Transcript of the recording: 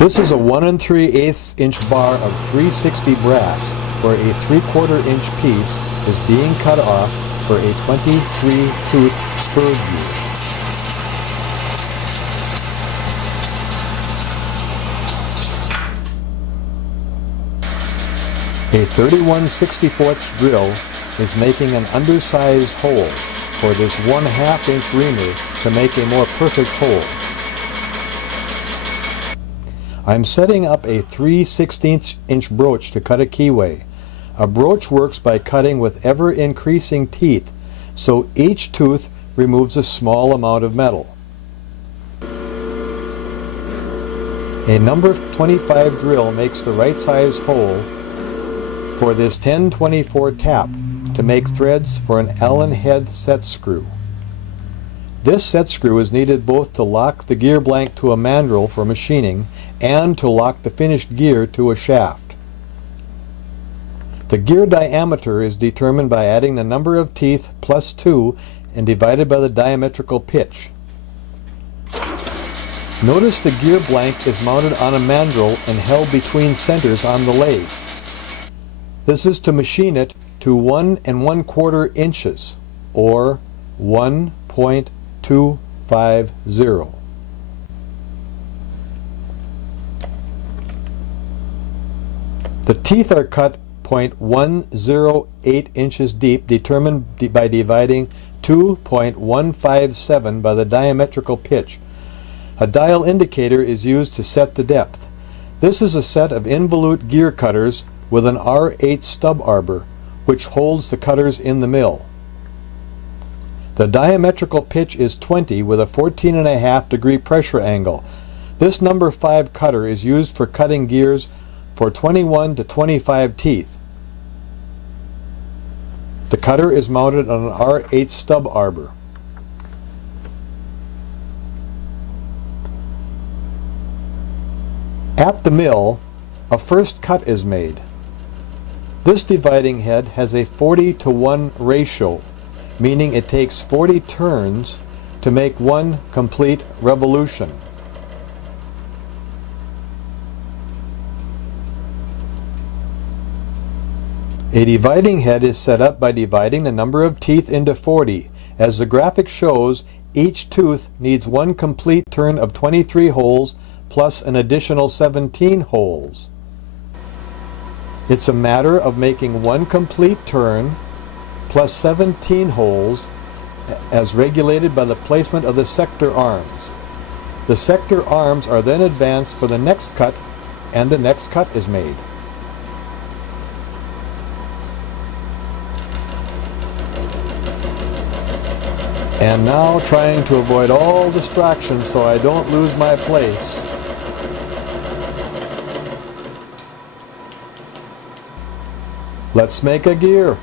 This is a 1 3/8 inch bar of 360 brass where a 3/4 inch piece is being cut off for a 23 tooth spur gear. A 31/64 drill is making an undersized hole for this 1/2 inch reamer to make a more perfect hole. I'm setting up a 3/16 inch broach to cut a keyway. A broach works by cutting with ever-increasing teeth, so each tooth removes a small amount of metal. A number 25 drill makes the right size hole for this 1024 tap to make threads for an Allen head set screw. This set screw is needed both to lock the gear blank to a mandrel for machining and to lock the finished gear to a shaft. The gear diameter is determined by adding the number of teeth plus 2 and divided by the diametrical pitch. Notice the gear blank is mounted on a mandrel and held between centers on the lathe. This is to machine it to 1 1/4 inches or 1.250. The teeth are cut 0.108 inches deep, determined by dividing 2.157 by the diametrical pitch. A dial indicator is used to set the depth. This is a set of involute gear cutters with an R8 stub arbor, which holds the cutters in the mill. The diametrical pitch is 20 with a 14.5 degree pressure angle. This number 5 cutter is used for cutting gears for 21 to 25 teeth. The cutter is mounted on an R8 stub arbor. At the mill, a first cut is made. This dividing head has a 40:1 ratio, meaning it takes 40 turns to make one complete revolution. A dividing head is set up by dividing the number of teeth into 40. As the graphic shows, each tooth needs one complete turn of 23 holes plus an additional 17 holes. It's a matter of making one complete turn plus 17 holes as regulated by the placement of the sector arms. The sector arms are then advanced for the next cut, and the next cut is made. And now, trying to avoid all distractions so I don't lose my place, let's make a gear.